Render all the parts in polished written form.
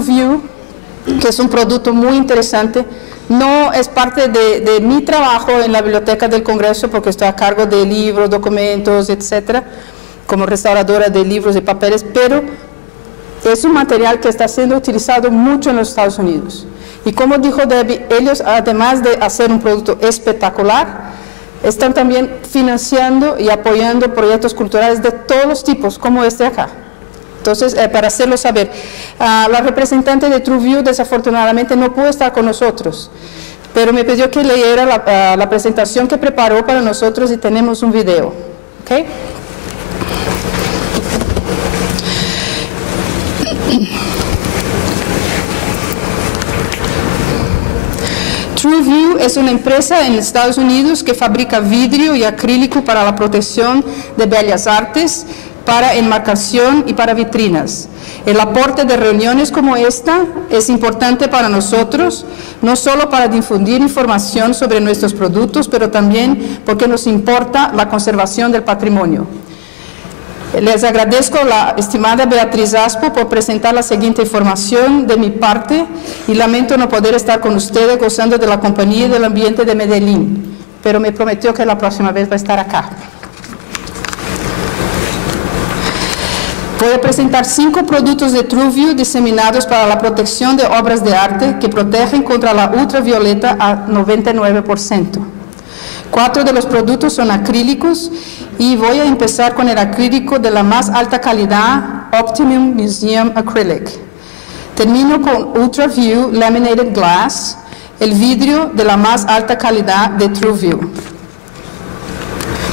TrueView, que es un producto muy interesante. No es parte de mi trabajo en la Biblioteca del Congreso, porque estoy a cargo de libros, documentos, etcétera, como restauradora de libros y papeles, pero es un material que está siendo utilizado mucho en los Estados Unidos. Y como dijo Debbie, ellos, además de hacer un producto espectacular, están también financiando y apoyando proyectos culturales de todos los tipos, como este acá. Entonces, para hacerlo saber, la representante de TrueView desafortunadamente no pudo estar con nosotros, pero me pidió que leyera la presentación que preparó para nosotros y tenemos un video. ¿Okay? TrueView es una empresa en Estados Unidos que fabrica vidrio y acrílico para la protección de bellas artes, para enmarcación y para vitrinas. El aporte de reuniones como esta es importante para nosotros, no solo para difundir información sobre nuestros productos, pero también porque nos importa la conservación del patrimonio. Les agradezco a la estimada Beatriz Aspo por presentar la siguiente información de mi parte y lamento no poder estar con ustedes gozando de la compañía y del ambiente de Medellín, pero me prometió que la próxima vez va a estar acá. Voy a presentar 5 productos de TrueView diseminados para la protección de obras de arte que protegen contra la ultravioleta a 99%. 4 de los productos son acrílicos y voy a empezar con el acrílico de la más alta calidad, Optimum Museum Acrylic. Termino con UltraView Laminated Glass, el vidrio de la más alta calidad de TrueView.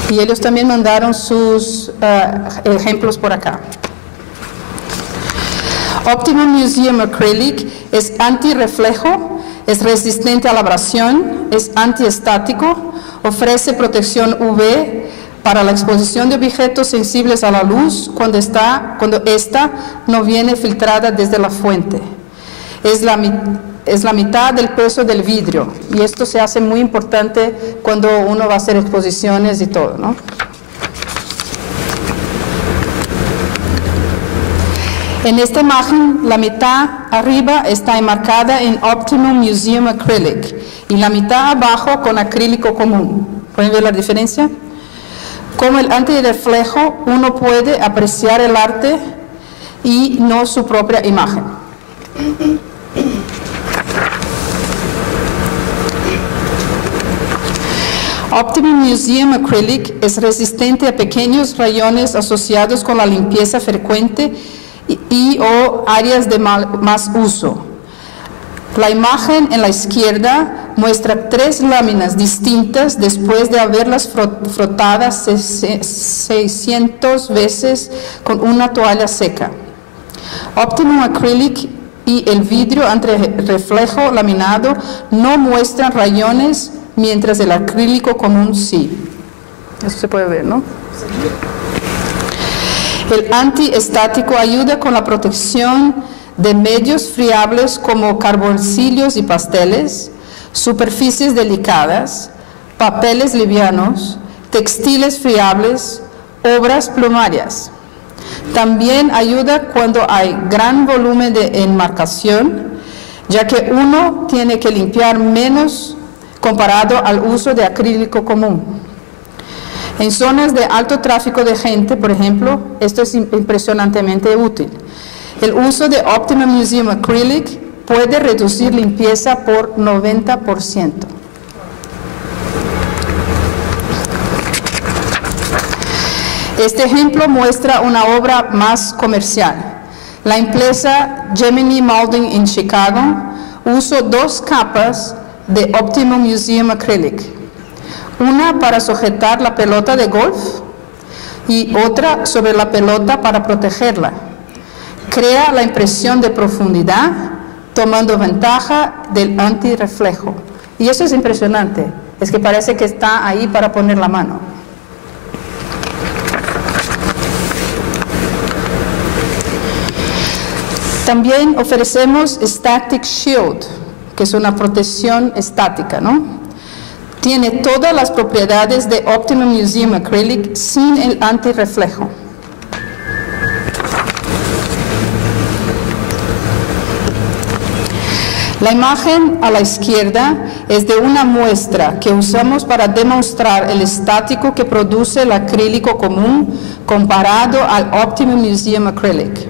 Y ellos también mandaron sus ejemplos por acá. Optimum Museum Acrylic es antirreflejo, es resistente a la abrasión, es antiestático, ofrece protección UV para la exposición de objetos sensibles a la luz cuando ésta no viene filtrada desde la fuente. Es la mitad del peso del vidrio y esto se hace muy importante cuando uno va a hacer exposiciones y todo, ¿no? En esta imagen, la mitad arriba está enmarcada en Optimum Museum Acrylic y la mitad abajo con acrílico común. ¿Pueden ver la diferencia? Como el antirreflejo, uno puede apreciar el arte y no su propia imagen. Optimum Museum Acrylic es resistente a pequeños rayones asociados con la limpieza frecuente o áreas de más uso. La imagen en la izquierda muestra 3 láminas distintas después de haberlas frotadas 600 veces con una toalla seca. Optimum Acrylic y el vidrio antirreflejo laminado no muestran rayones, mientras el acrílico común sí. Eso se puede ver, ¿no? El antiestático ayuda con la protección de medios friables como carboncillos y pasteles, superficies delicadas, papeles livianos, textiles friables, obras plumarias. También ayuda cuando hay gran volumen de enmarcación, ya que uno tiene que limpiar menos comparado al uso de acrílico común. En zonas de alto tráfico de gente, por ejemplo, esto es impresionantemente útil. El uso de Optimum Museum Acrylic puede reducir limpieza por 90%. Este ejemplo muestra una obra más comercial. La empresa Gemini Molding en Chicago usó 2 capas de Optimum Museum Acrylic. Una para sujetar la pelota de golf y otra sobre la pelota para protegerla. Crea la impresión de profundidad tomando ventaja del antirreflejo. Y eso es impresionante, es que parece que está ahí para poner la mano. También ofrecemos Static Shield, que es una protección estática, ¿no? Tiene todas las propiedades de Optimum Museum Acrylic sin el antirreflejo. La imagen a la izquierda es de una muestra que usamos para demostrar el estático que produce el acrílico común comparado al Optimum Museum Acrylic.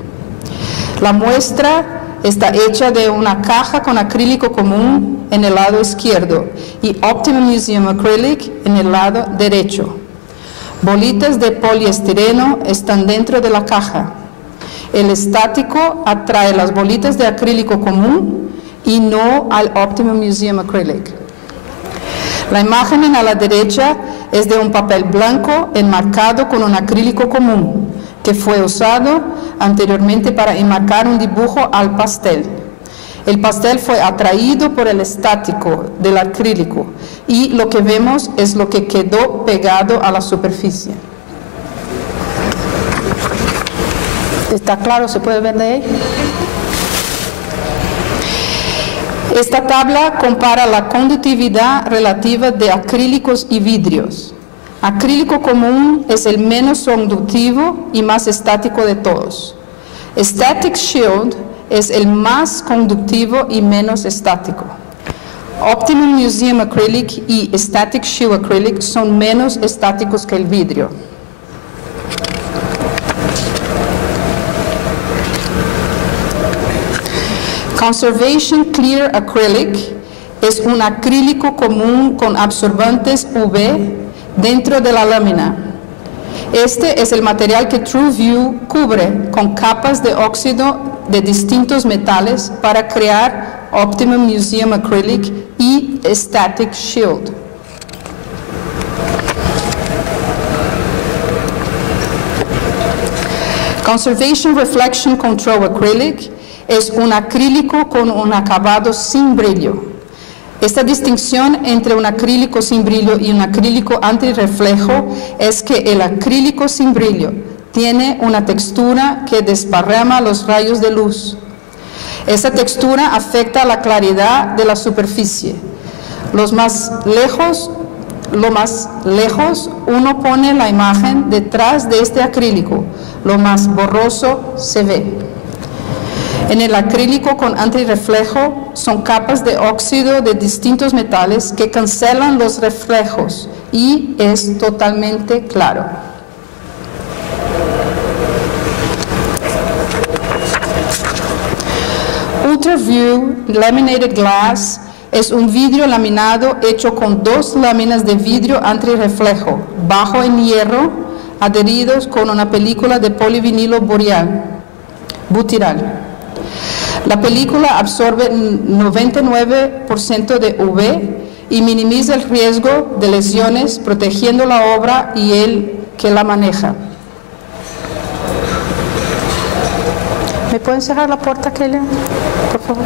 La muestra está hecha de una caja con acrílico común en el lado izquierdo y Optimum Museum Acrylic en el lado derecho. Bolitas de poliestireno están dentro de la caja. El estático atrae las bolitas de acrílico común y no al Optimum Museum Acrylic. La imagen a la derecha es de un papel blanco enmarcado con un acrílico común que fue usado anteriormente para enmarcar un dibujo al pastel. El pastel fue atraído por el estático del acrílico y lo que vemos es lo que quedó pegado a la superficie. ¿Está claro? ¿Se puede ver de ahí? Esta tabla compara la conductividad relativa de acrílicos y vidrios. Acrílico común es el menos conductivo y más estático de todos. Static Shield es el más conductivo y menos estático. Optimum Museum Acrylic y Static Shield Acrylic son menos estáticos que el vidrio. Conservation Clear Acrylic es un acrílico común con absorbantes UV dentro de la lámina. Este es el material que TrueView cubre con capas de óxido de distintos metales para crear Optimum Museum Acrylic y Static Shield. Conservation Reflection Control Acrylic es un acrílico con un acabado sin brillo. Esta distinción entre un acrílico sin brillo y un acrílico antirreflejo es que el acrílico sin brillo tiene una textura que desparrama los rayos de luz. Esa textura afecta la claridad de la superficie. Lo más lejos uno pone la imagen detrás de este acrílico, lo más borroso se ve. En el acrílico con antirreflejo son capas de óxido de distintos metales que cancelan los reflejos y es totalmente claro. UltraView Laminated Glass es un vidrio laminado hecho con dos láminas de vidrio antirreflejo, bajo en hierro, adheridos con una película de polivinilo butyral. La película absorbe 99% de UV y minimiza el riesgo de lesiones, protegiendo la obra y el que la maneja. ¿Me pueden cerrar la puerta, Kelly? Por favor.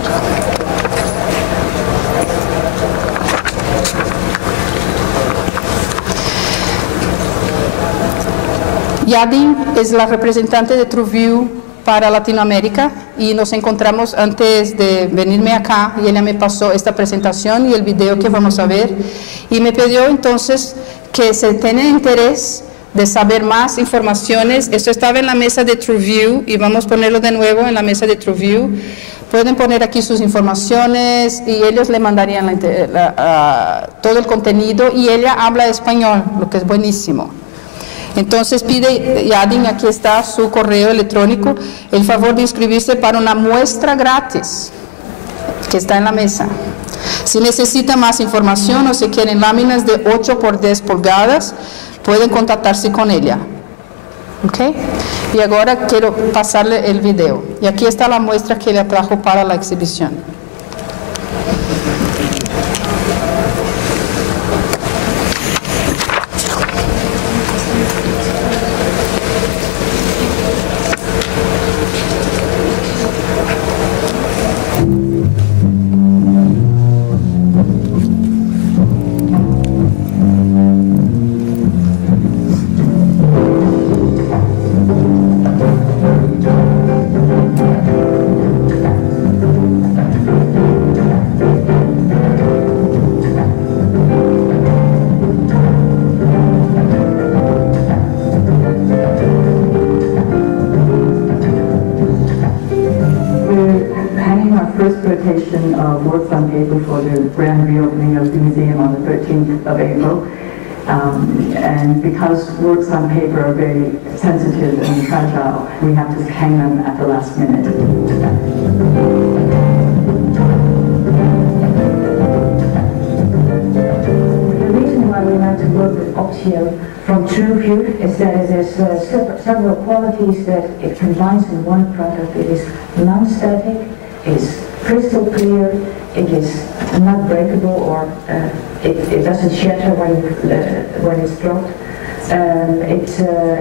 Yadin es la representante de TrueView para Latinoamérica y nos encontramos antes de venirme acá y ella me pasó esta presentación y el video que vamos a ver y me pidió entonces que se tiene interés de saber más informaciones. Esto estaba en la mesa de TrueView y vamos a ponerlo de nuevo en la mesa de TrueView. Pueden poner aquí sus informaciones y ellos le mandarían todo el contenido y ella habla español, lo que es buenísimo. Entonces pide, Yadin, aquí está su correo electrónico, el favor de inscribirse para una muestra gratis que está en la mesa. Si necesita más información o si quieren láminas de 8 por 10 pulgadas, pueden contactarse con ella. ¿Okay? Y ahora quiero pasarle el video. Y aquí está la muestra que ella trajo para la exhibición. works on paper for the grand reopening of the museum on the 13th of April. And because works on paper are very sensitive and fragile, we have to hang them at the last minute. The reason why we like to work with Optio from TrueView is that it has several qualities that it combines in one product. It is non-static, it is crystal clear, it is not breakable, or it doesn't shatter when it's dropped.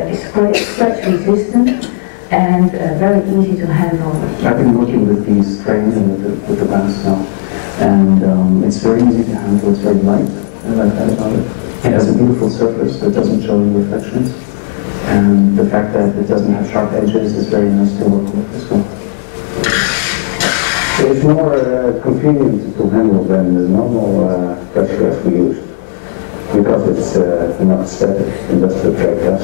It's quite scratch resistant and very easy to handle. I've been working with these frames and with the glass now, and it's very easy to handle. It's very light. I like that about it. It has a beautiful surface that doesn't show any reflections, and the fact that it doesn't have sharp edges is very nice to work with as well. It's more convenient to handle than the normal pressure glass we use, because it's not static industrial grade glass.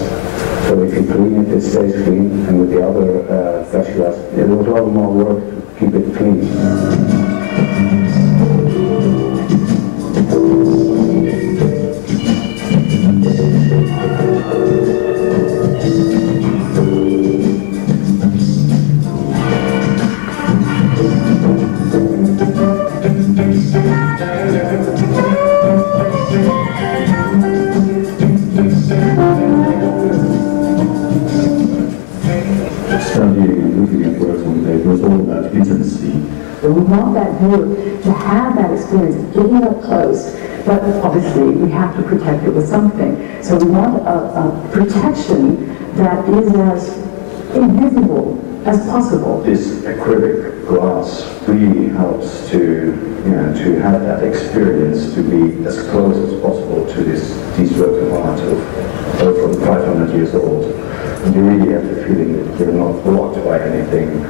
So if you clean it, it stays clean, and with the other pressure glass, it was a lot more work to keep it clean. So we want that viewer to have that experience of getting up close, but obviously we have to protect it with something. So we want a protection that is as invisible as possible. This acrylic glass really helps to have that experience, to be as close as possible to these works of art from 500 years old. And you really have the feeling that you're not blocked by anything.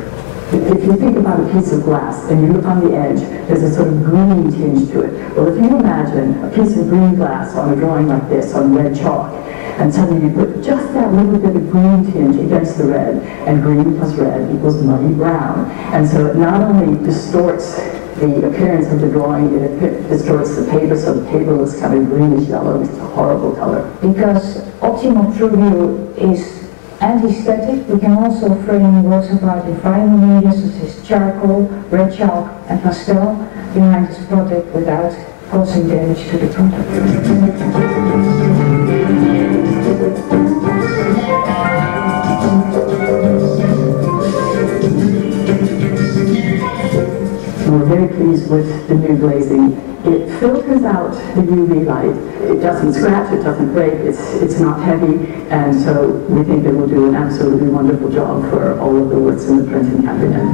If you think about a piece of glass and you look on the edge, there's a sort of green tinge to it. Well, if you imagine a piece of green glass on a drawing like this on red chalk, and suddenly you put just that little bit of green tinge against the red, and green plus red equals muddy brown. And so it not only distorts the appearance of the drawing, it distorts the paper, so the paper looks kind of greenish yellow. It's a horrible color. Because Optimal TrueView is anti-static, we can also frame works of art in final media such as charcoal, red chalk and pastel behind this product without causing damage to the product. We're very pleased with the new glazing. It filters out the UV light. It doesn't scratch, it doesn't break, it's not heavy, and so we think it will do an absolutely wonderful job for all of the works in the printing cabinet.